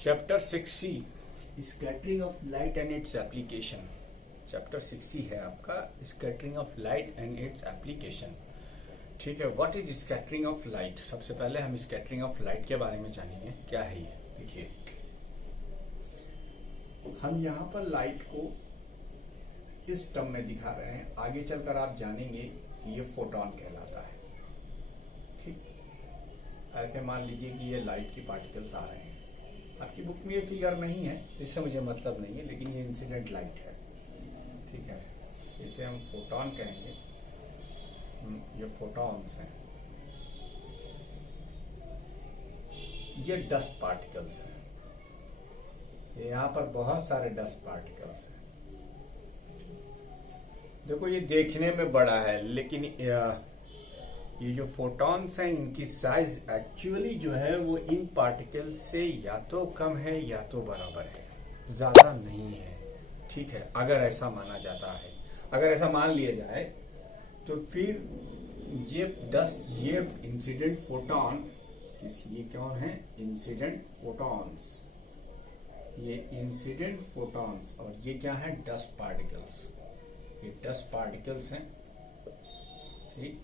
Chapter 6C scattering of light and its application. Chapter 6C है आपका scattering of light and its application. ठीक है, what is scattering of light. सबसे पहले हम स्कैटरिंग ऑफ लाइट के बारे में जानेंगे, क्या है ये। देखिए, हम यहाँ पर लाइट को इस टर्म में दिखा रहे हैं, आगे चलकर आप जानेंगे कि ये फोटोन कहलाता है। ठीक, ऐसे मान लीजिए कि ये लाइट के पार्टिकल्स आ रहे हैं। आपकी बुक में ये फिगर नहीं है, इससे मुझे मतलब नहीं है, लेकिन ये इंसिडेंट लाइट है। ठीक है, इसे हम फोटोन कहेंगे। ये फोटॉन्स हैं, ये डस्ट पार्टिकल्स हैं। यहाँ पर बहुत सारे डस्ट पार्टिकल्स हैं। देखो, ये देखने में बड़ा है, लेकिन ये जो फोटॉन्स हैं इनकी साइज एक्चुअली जो है वो इन पार्टिकल्स से या तो कम है या तो बराबर है, ज्यादा नहीं है। ठीक है, अगर ऐसा माना जाता है, अगर ऐसा मान लिया जाए तो फिर ये इंसिडेंट फोटॉन, ये कौन है, इंसिडेंट फोटॉन्स। ये इंसिडेंट फोटॉन्स और ये क्या है, डस्ट पार्टिकल्स। ये डस्ट पार्टिकल्स हैं। ठीक,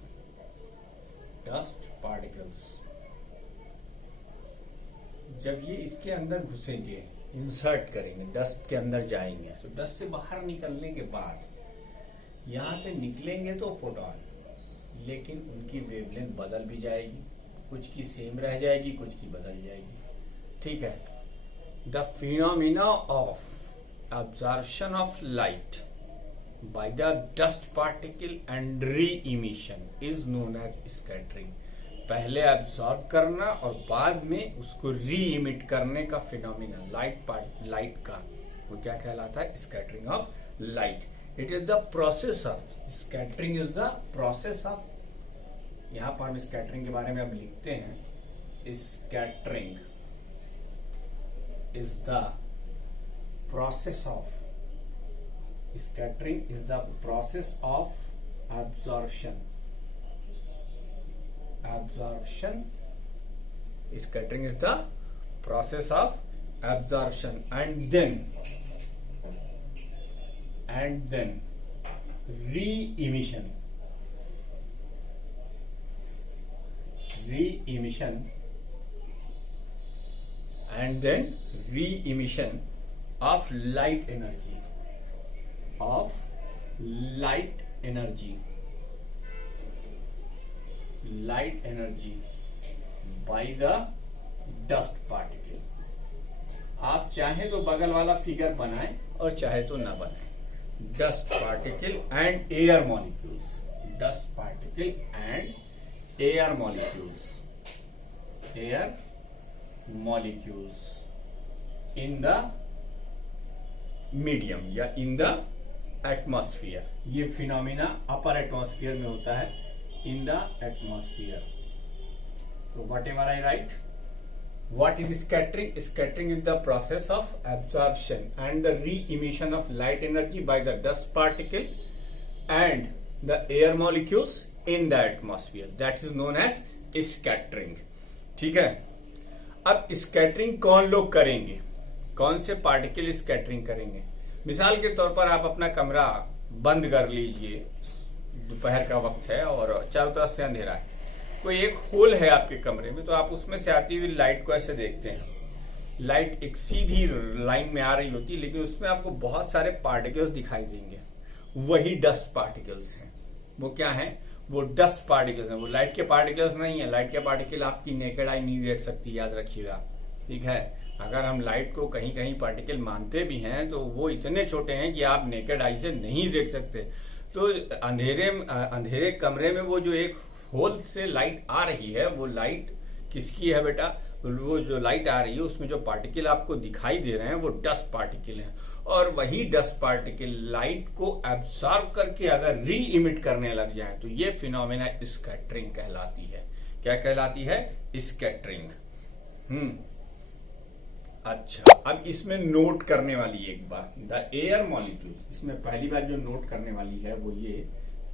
डस्ट पार्टिकल्स जब ये इसके अंदर घुसेंगे, इंसर्ट करेंगे, डस्ट के अंदर जाएंगे, तो डस्ट से बाहर निकलने के बाद यहां से निकलेंगे तो फोटॉन, लेकिन उनकी वेवलेंथ बदल भी जाएगी, कुछ की सेम रह जाएगी, कुछ की बदल जाएगी। ठीक है, the phenomena of absorption of light by the dust particle and re-emission is known as scattering। पहले एब्सॉर्ब करना और बाद में उसको री इमिट करने का फिनोमिना लाइट का, वो क्या कहलाता है, scattering of light. It is the process of scattering, is the process of, यहां पर हम स्कैटरिंग के बारे में अब लिखते हैं, scattering is the process of, scattering is the process of absorption scattering is the process of absorption and then re-emission and then re-emission of light energy by the dust particle। आप चाहे तो बगल वाला फिगर बनाएं और चाहे तो ना बनाएं। Dust particle and air molecules, dust particle and air molecules in the medium या इन द एटमॉस्फेयर। ये फिनोमिना अपर एटमॉस्फेयर में होता है, इन द एटमॉस्फेयर। तो whatever I write, what is scattering. Scattering is the process of absorption and the re emission of light energy by the dust particle and the air molecules in the atmosphere, that is known as scattering. ठीक है, अब scattering कौन लोग करेंगे, कौन से particle scattering करेंगे। मिसाल के तौर पर आप अपना कमरा बंद कर लीजिए, दोपहर का वक्त है और चारों तरफ से अंधेरा है, कोई एक होल है आपके कमरे में, तो आप उसमें से आती हुई लाइट को ऐसे देखते हैं। लाइट एक सीधी लाइन में आ रही होती है, लेकिन उसमें आपको बहुत सारे पार्टिकल्स दिखाई देंगे, वही डस्ट पार्टिकल्स हैं। वो क्या है, वो डस्ट पार्टिकल्स हैं, वो लाइट के पार्टिकल्स नहीं है। लाइट के पार्टिकल आपकी नेकेड आई नहीं देख सकती, याद रखिएगा। ठीक है, अगर हम लाइट को कहीं कहीं पार्टिकल मानते भी हैं तो वो इतने छोटे हैं कि आप नेकेड आई से नहीं देख सकते। तो अंधेरे कमरे में वो जो एक होल से लाइट आ रही है, वो लाइट किसकी है बेटा, वो जो लाइट आ रही है उसमें जो पार्टिकल आपको दिखाई दे रहे हैं वो डस्ट पार्टिकल हैं। और वही डस्ट पार्टिकल लाइट को एब्सॉर्ब करके अगर री इमिट करने लग जाए तो ये फिनोमिना स्कैटरिंग कहलाती है। क्या कहलाती है, स्कैटरिंग। अच्छा, अब इसमें नोट करने वाली एक बात, द एयर मॉलिक्यूल्स, इसमें पहली बात जो नोट करने वाली है वो ये,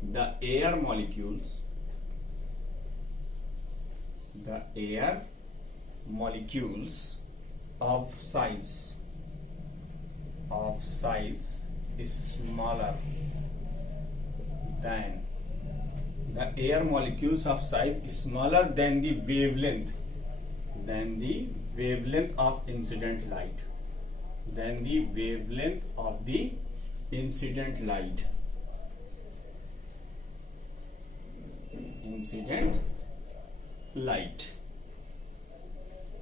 the air molecules of size smaller than the air molecules of size smaller than the wavelength of incident light, than the wavelength of the incident light,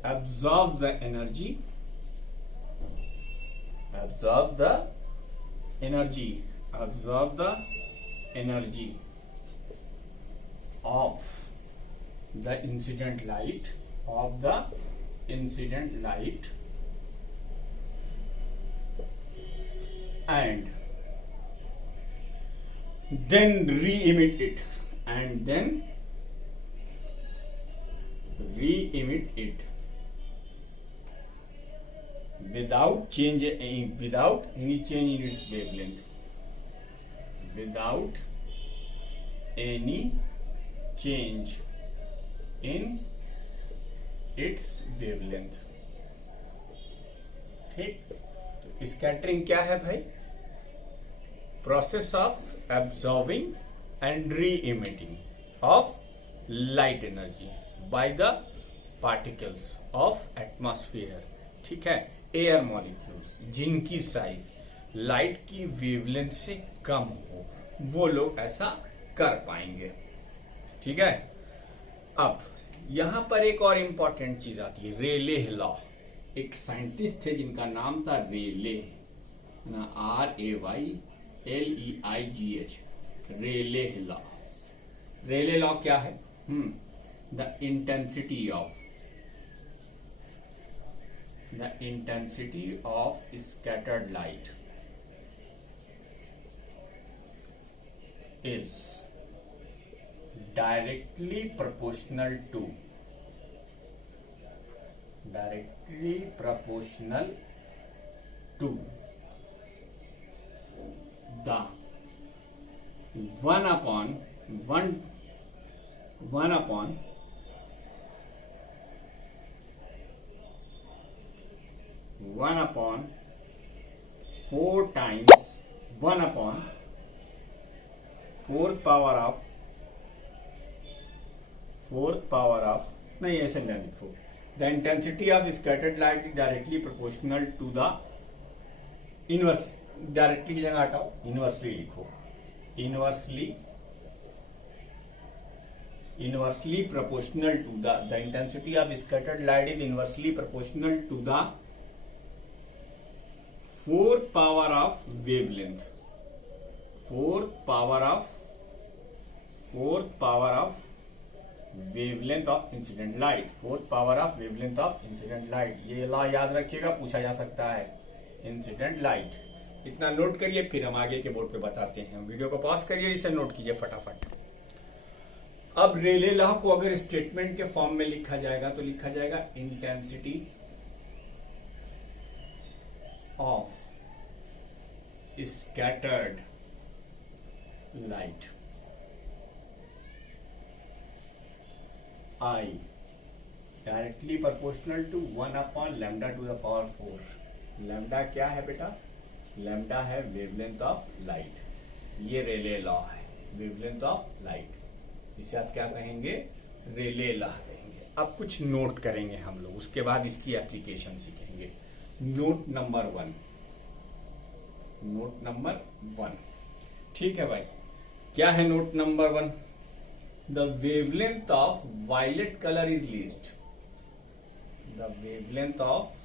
absorb the energy of the incident light and then re-emit it, without any change in its wavelength, ठीक। तो scattering क्या है भाई? Process of absorbing and re emitting of light energy by the particles of atmosphere, ठीक है। Air molecules जिनकी size light की wavelength से कम हो, वो लोग ऐसा कर पाएंगे, ठीक है। अब यहां पर एक और इंपॉर्टेंट चीज आती है, रेले लॉ। एक साइंटिस्ट थे जिनका नाम था रेले, ना RAYLEIGH, रेले लॉ। रेले लॉ क्या है? The intensity of scattered light is directly proportional to the 1 upon 4 times 1 upon 4th power of नहीं, ऐसे ना लिखो। The intensity of scattered light is directly proportional to the inverse, directly की जगह हटाओ, inversely लिखो। Inversely proportional to the intensity of scattered light is inversely proportional to the 4th power of wavelength, 4th power of wavelength of incident light, 4th power of wavelength of incident light। ये law याद रखिएगा, पूछा जा सकता है। Incident light इतना note करिए, फिर हम आगे के बोर्ड पे बताते हैं। वीडियो को पॉज करिए, इसे नोट कीजिए फटाफट। अब रेले लॉ को अगर स्टेटमेंट के फॉर्म में लिखा जाएगा तो लिखा जाएगा intensity of scattered light I directly proportional to 1 upon lambda to the power 4। Lambda क्या है बेटा? लैम्डा है वेवलेंथ ऑफ लाइट। ये रेले लॉ है, वेवलेंथ ऑफ लाइट। इसे आप क्या कहेंगे? रेले लॉ कहेंगे। अब कुछ नोट करेंगे हम लोग, उसके बाद इसकी एप्लीकेशन सीखेंगे। नोट नंबर 1, ठीक है भाई। क्या है note number 1? The wavelength of violet colour is least. The wavelength of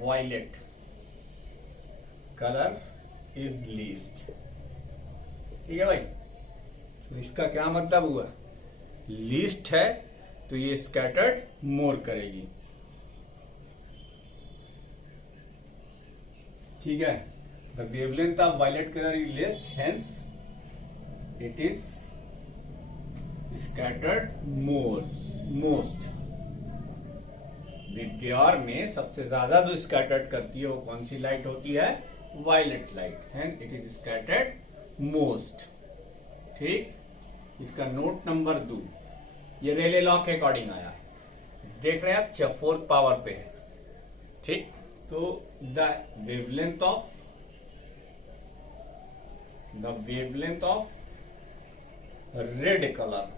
violet colour is least, ठीक है भाई। तो इसका क्या मतलब हुआ? लीस्ट है तो ये स्कैटर्ड मोर करेगी, ठीक है। The wavelength of violet colour is least, hence it is scattered most. विज्ञान में सबसे ज्यादा जो स्कैटर्ड करती है वो कौन सी लाइट होती है? Violet light, hence it is scattered most, ठीक। इसका नोट नंबर 2, ये रेले लॉ के अकॉर्डिंग आया है। देख रहे हैं आप, 4th पावर पे है, ठीक। तो the wavelength of red colour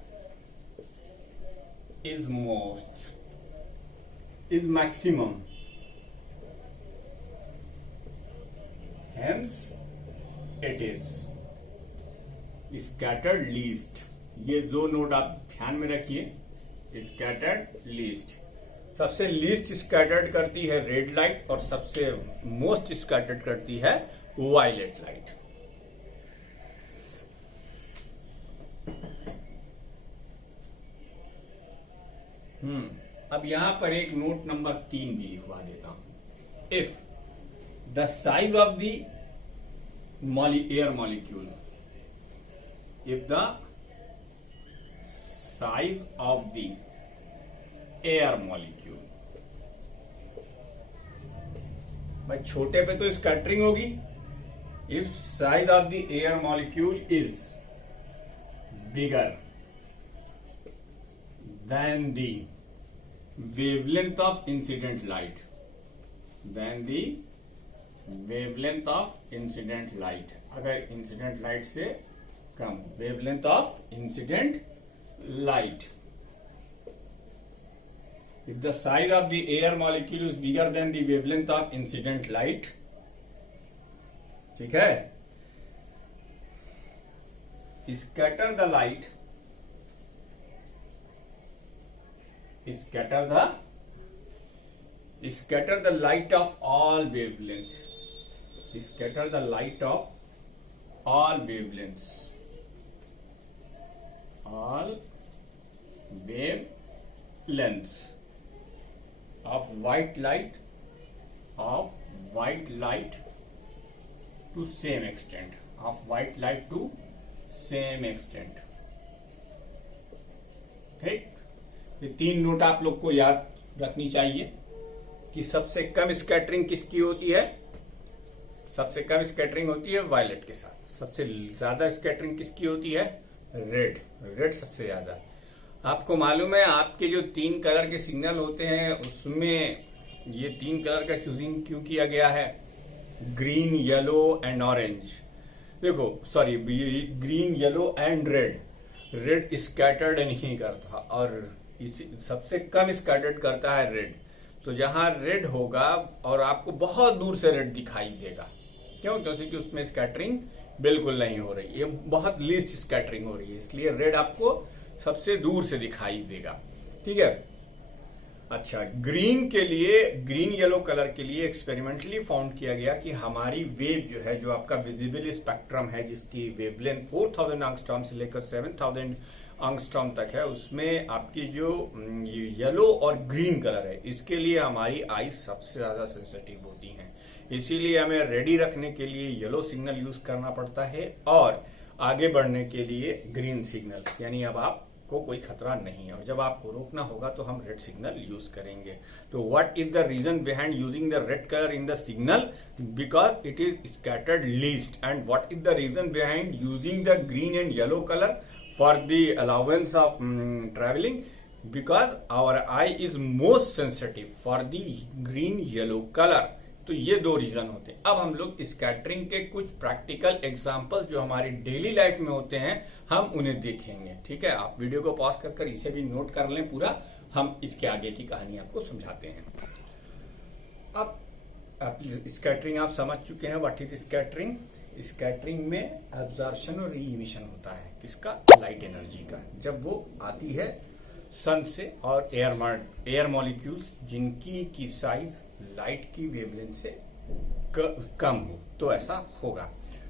is maximum, hence it is scattered least। ये दो नोट आप ध्यान में रखिए, scattered least। सबसे लीस्ट स्कैटर्ड करती है रेड लाइट और सबसे मोस्ट स्कैटर्ड करती है वायलेट लाइट। अब यहां पर एक नोट नंबर 3 भी लिखवा देता हूं। If the size of the air molecule, if the size of the air molecule, भाई छोटे पे तो स्कैटरिंग होगी। If size of the air molecule is bigger than the wavelength of incident light, अगर इंसिडेंट लाइट से कम, wavelength of incident light, if the size of the air molecule is bigger than the wavelength of incident light, ठीक है, scatter the light, scatter the light of all wavelengths, scatter the light of all wavelengths, all wavelengths of white light to same extent, of white light to same extent, ठीक। ये 3 note आप लोग को याद रखनी चाहिए कि सबसे कम स्कैटरिंग किसकी होती है, सबसे कम स्कैटरिंग होती है वायलेट के साथ, सबसे ज्यादा स्कैटरिंग किसकी होती है, रेड सबसे ज्यादा। आपको मालूम है आपके जो 3 कलर के सिग्नल होते हैं उसमें ये 3 कलर का चूजिंग क्यों किया गया है, ग्रीन, येलो एंड ऑरेंज। देखो sorry, green, yellow and red scattered नहीं करता और सबसे कम स्कैटर्ड करता है रेड। तो जहां रेड होगा और आपको बहुत दूर से रेड दिखाई देगा, क्यों, क्योंकि उसमें स्कैटरिंग बिल्कुल नहीं हो रही, ये बहुत लीस्ट स्कैटरिंग हो रही है, इसलिए रेड आपको सबसे दूर से दिखाई देगा, ठीक है। अच्छा, ग्रीन के लिए, ग्रीन येलो कलर के लिए एक्सपेरिमेंटली फाउंड किया गया कि हमारी वेव जो है, जो आपका विजिबल स्पेक्ट्रम है जिसकी वेवलेंथ 4000 एंगस्ट्रॉम से लेकर 7000 एंगस्ट्रॉम तक है, उसमें आपकी जो येलो और ग्रीन कलर है इसके लिए हमारी आई सबसे ज्यादा सेंसिटिव होती हैं। इसीलिए हमें रेडी रखने के लिए येलो सिग्नल यूज करना पड़ता है और आगे बढ़ने के लिए ग्रीन सिग्नल, यानी अब आपको कोई खतरा नहीं है और जब आपको रोकना होगा तो हम रेड सिग्नल यूज करेंगे। तो what is the reason behind using the red colour in the signal, because it is scattered least. And what is the reason behind using the green and yellow colour for the allowance of traveling, because our eye is most sensitive for the green yellow color। तो ये 2 reason होते हैं। अब हम लोग scattering के कुछ practical examples जो हमारी डेली लाइफ में होते हैं हम उन्हें देखेंगे, ठीक है। आप वीडियो को पॉज कर इसे भी नोट कर लें पूरा, हम इसके आगे की कहानी आपको समझाते हैं। अब स्कैटरिंग आप समझ चुके हैं, व्हाट इज स्कैटरिंग। स्कैटरिंग में एब्जॉर्प्शन और री इमिशन होता है, किसका, लाइट एनर्जी का, जब वो आती है सन से और एयर मॉलिक्यूल्स जिनकी की साइज लाइट की वेवलेंथ से कम हो तो ऐसा होगा,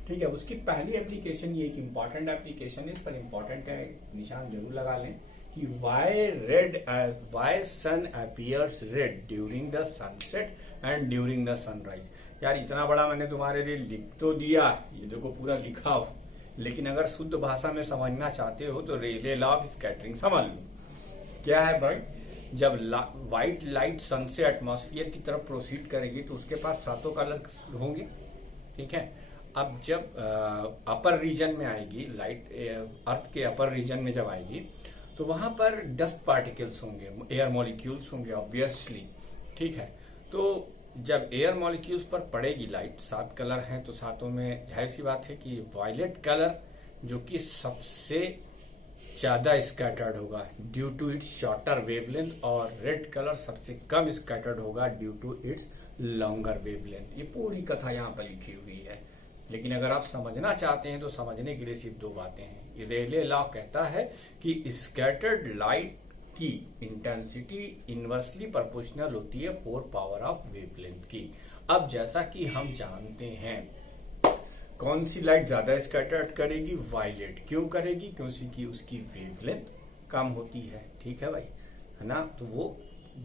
ठीक है। उसकी पहली एप्लीकेशन, ये एक इंपॉर्टेंट एप्लीकेशन है, इस पर इंपॉर्टेंट है निशान जरूर लगा लें कि why sun appears red during the sunset and during the sunrise. यार इतना बड़ा मैंने तुम्हारे लिए लिख तो दिया, ये देखो पूरा लिखा हो, लेकिन अगर शुद्ध भाषा में समझना चाहते हो तो रेले लॉ ऑफ स्कैटरिंग समझ लो। क्या है भाई, जब व्हाइट लाइट सन से एटमॉस्फेयर की तरफ प्रोसीड करेगी तो उसके पास 7 कलर होंगे, ठीक है। अब जब अपर रीजन में आएगी लाइट, अर्थ के अपर रीजन में जब आएगी तो वहां पर डस्ट पार्टिकल्स होंगे, एयर मॉलिक्यूल्स होंगे ऑब्वियसली, ठीक है। तो जब एयर मॉलिक्यूल्स पर पड़ेगी लाइट, 7 कलर हैं तो सातों में जाहिर सी बात है कि वायलेट कलर जो कि सबसे ज्यादा स्कैटर्ड होगा due to its shorter wavelength, और रेड कलर सबसे कम स्कैटर्ड होगा due to its longer wavelength. ये पूरी कथा यहाँ पर लिखी हुई है, लेकिन अगर आप समझना चाहते हैं तो समझने के लिए सिर्फ 2 बातें हैं। रेले लॉ कहता है कि स्कैटर्ड लाइट की इंटेंसिटी इनवर्सली प्रोपोर्शनल होती है 4 पावर ऑफ वेवलेंथ की। अब जैसा कि हम जानते हैं कौन सी लाइट ज्यादा स्कैटर्ड करेगी, वायलेट। क्यों करेगी? क्योंकि उसकी वेवलेंथ कम होती है, ठीक है भाई, है ना, तो वो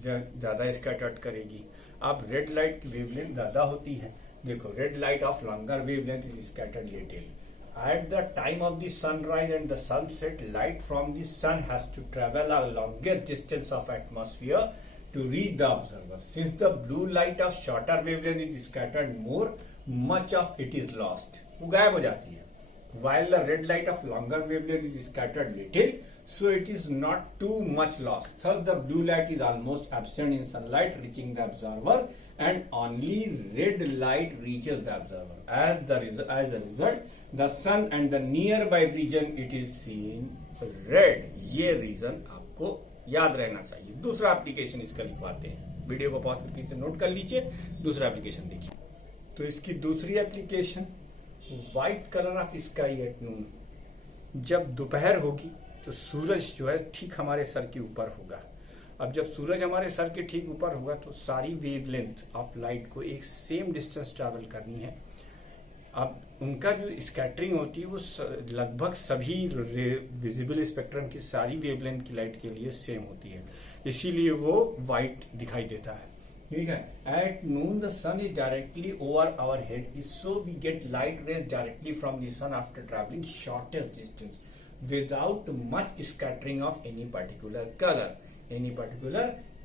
ज्यादा स्कैटर्ड करेगी। अब रेड लाइट की वेवलेंथ ज्यादा होती है, देखो red light of longer wavelength is scattered little at the time of the sunrise and the sunset. Light from the sun has to travel a longer distance of atmosphere to reach the observer. Since the blue light of shorter wavelength is scattered more, much of it is lost. वो गायब हो जाती है. While the red light of longer wavelength is scattered little, so it is not too much lost. Thus the blue light is almost absent in sunlight reaching the observer, and only red light reaches the observer. As a result, the sun and the nearby region it is seen red. ये reason आपको याद रहना चाहिए। दूसरा application इसका लिखवाते हैं, video को pause करके इसे नोट कर लीजिए, दूसरा एप्लीकेशन देखिए। तो इसकी दूसरी application, white colour of sky at noon. जब दोपहर होगी तो सूरज जो है ठीक हमारे सर के ऊपर होगा। अब जब सूरज हमारे सर के ठीक ऊपर होगा तो सारी वेवलेंथ ऑफ लाइट को एक सेम डिस्टेंस ट्रैवल करनी है। अब उनका जो स्कैटरिंग होती है वो लगभग सभी विजिबल स्पेक्ट्रम की सारी वेवलेंथ की लाइट के लिए सेम होती है, इसीलिए वो व्हाइट दिखाई देता है, ठीक है। At noon the sun is directly over our head, so we get light rays directly from the sun after travelling shortest distance without much scattering of any particular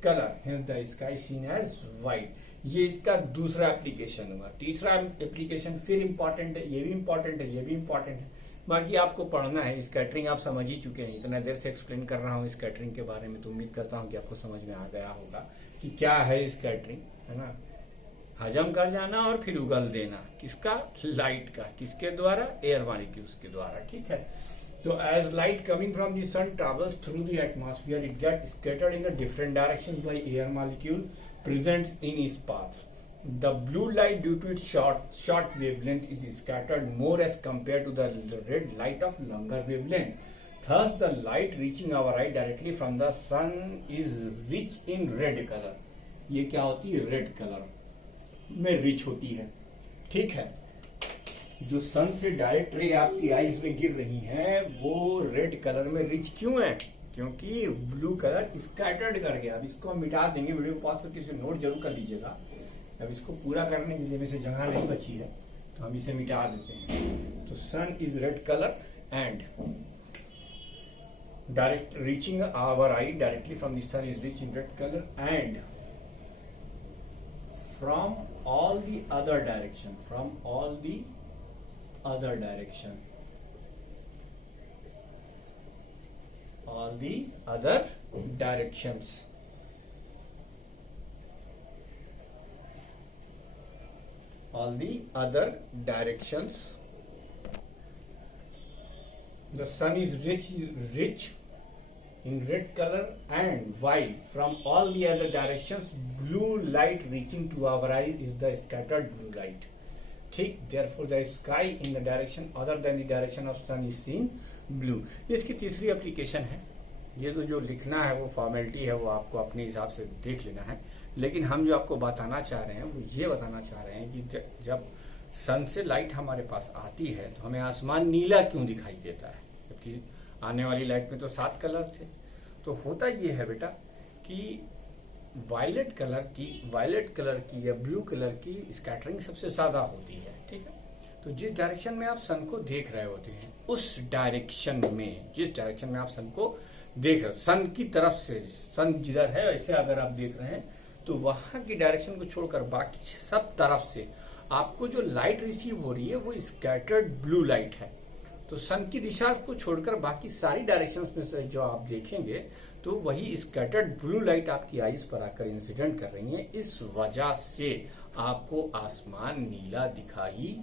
colour, hence the sky seen as white. ये इसका दूसरा application हुआ। तीसरा application फिर important है, ये भी important है, ये भी इंपॉर्टेंट है, बाकी आपको पढ़ना है। स्कैटरिंग आप समझ ही चुके हैं, इतना देर से एक्सप्लेन कर रहा हूँ स्कैटरिंग के बारे में, तो उम्मीद करता हूँ कि आपको समझ में आ गया होगा कि क्या है स्कैटरिंग, है ना। हजम कर जाना और फिर उगल देना, किसका? लाइट का। किसके द्वारा? एयर मॉलिक्यूल्स के द्वारा, ठीक है। So as light coming from the sun travels through the atmosphere, it gets scattered in the different directions by air molecule present in its path. The blue light, due to its short wavelength, is scattered more as compared to the red light of longer wavelength. Thus, the light reaching our eye directly from the sun is rich in red color. ये क्या होती है? Red colour में rich होती है, ठीक है। जो सन से डायरेक्ट रे आपकी आईज में गिर रही हैं वो रेड कलर में रिच क्यों है? क्योंकि ब्लू कलर स्कैटर्ड कर गया। अब इसको हम मिटा देंगे, वीडियो को पॉज करके इसको नोट जरूर कर लीजिएगा। अब इसको पूरा करने के लिए मेरे से जगह नहीं बची है तो हम इसे मिटा देते हैं। तो sun is red colour and direct reaching our eye directly from the sun is rich in red colour, and from all the other direction, all the other directions, the sun is rich in red color, and while from all the other directions blue light reaching to our eye is the scattered blue light, ठीक। therefore the sky in the direction other than the direction of sun is seen blue. इसकी तीसरी application है। ये तो जो लिखना है वो फॉर्मेलिटी है, वो आपको अपने हिसाब से देख लेना है, लेकिन हम जो आपको बताना चाह रहे हैं वो ये बताना चाह रहे हैं कि जब सन से लाइट हमारे पास आती है तो हमें आसमान नीला क्यों दिखाई देता है, जबकि आने वाली लाइट में तो 7 कलर थे। तो होता ये है बेटा कि वायलेट कलर की या ब्लू कलर की स्कैटरिंग सबसे ज्यादा होती है, ठीक है। तो जिस डायरेक्शन में आप सन को देख रहे होते हैं उस डायरेक्शन में, जिस डायरेक्शन में आप सन को देख रहे हो, सन की तरफ से, सन जिधर है ऐसे अगर आप देख रहे हैं तो वहां की डायरेक्शन को छोड़कर बाकी सब तरफ से आपको जो लाइट रिसीव हो रही है वो स्कैटर्ड ब्लू लाइट है। तो सन की दिशा को छोड़कर बाकी सारी डायरेक्शंस में से जो आप देखेंगे तो वही स्कैटर्ड ब्लू लाइट आपकी आईज पर आकर इंसिडेंट कर रही है। इस वजह से आपको आसमान नीला दिखाई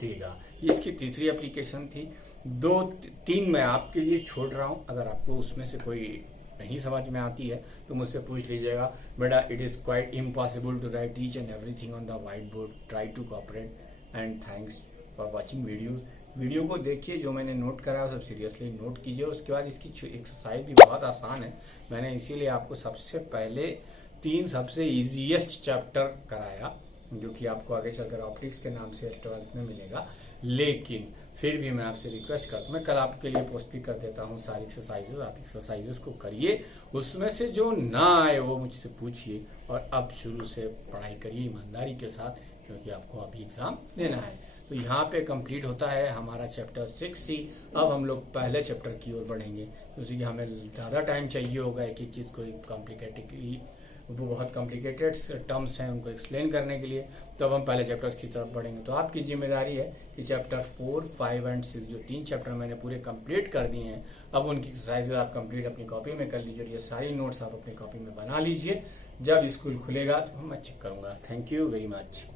देगा। इसकी तीसरी एप्लीकेशन थी। 2-3 मैं आपके लिए छोड़ रहा हूं, अगर आपको उसमें से कोई नहीं समझ में आती है तो मुझसे पूछ लीजिएगा। बेटा, it is quite impossible to write each and everything on the white board. Try to cooperate and thanks for watching video को देखिए, जो मैंने नोट करा है सब सीरियसली नोट कीजिए। उसके बाद इसकी एक्सरसाइज भी बहुत आसान है। मैंने इसीलिए आपको सबसे पहले 3 सबसे इजीएस्ट चैप्टर कराया, जो कि आपको आगे चलकर ऑप्टिक्स के नाम से 12th में मिलेगा। लेकिन फिर भी मैं आपसे रिक्वेस्ट करता हूँ, मैं कल आपके लिए पोस्ट भी कर देता हूँ सारी एक्सरसाइजेस। आप एक्सरसाइजेस को करिए, उसमें से जो ना आए वो मुझसे पूछिए, और अब शुरू से पढ़ाई करिए ईमानदारी के साथ, क्योंकि आपको अभी एग्जाम देना है। तो यहाँ पे कंप्लीट होता है हमारा चैप्टर 6C। अब हम लोग पहले चैप्टर की ओर बढ़ेंगे, क्योंकि हमें ज़्यादा टाइम चाहिए होगा एक एक चीज़ को कॉम्प्लिकेटेडली, वो बहुत कॉम्प्लिकेटेड टर्म्स हैं उनको एक्सप्लेन करने के लिए। तो अब हम पहले चैप्टर्स की तरफ बढ़ेंगे। तो आपकी जिम्मेदारी है कि चैप्टर 4, 5 एंड 6 जो 3 चैप्टर मैंने पूरे कंप्लीट कर दिए हैं, अब उनकी एक्सरसाइजेज आप कंप्लीट अपनी कॉपी में कर लीजिए। ये सारी नोट्स आप अपनी कॉपी में बना लीजिए। जब स्कूल खुलेगा तो मैं चेक करूंगा। Thank you very much.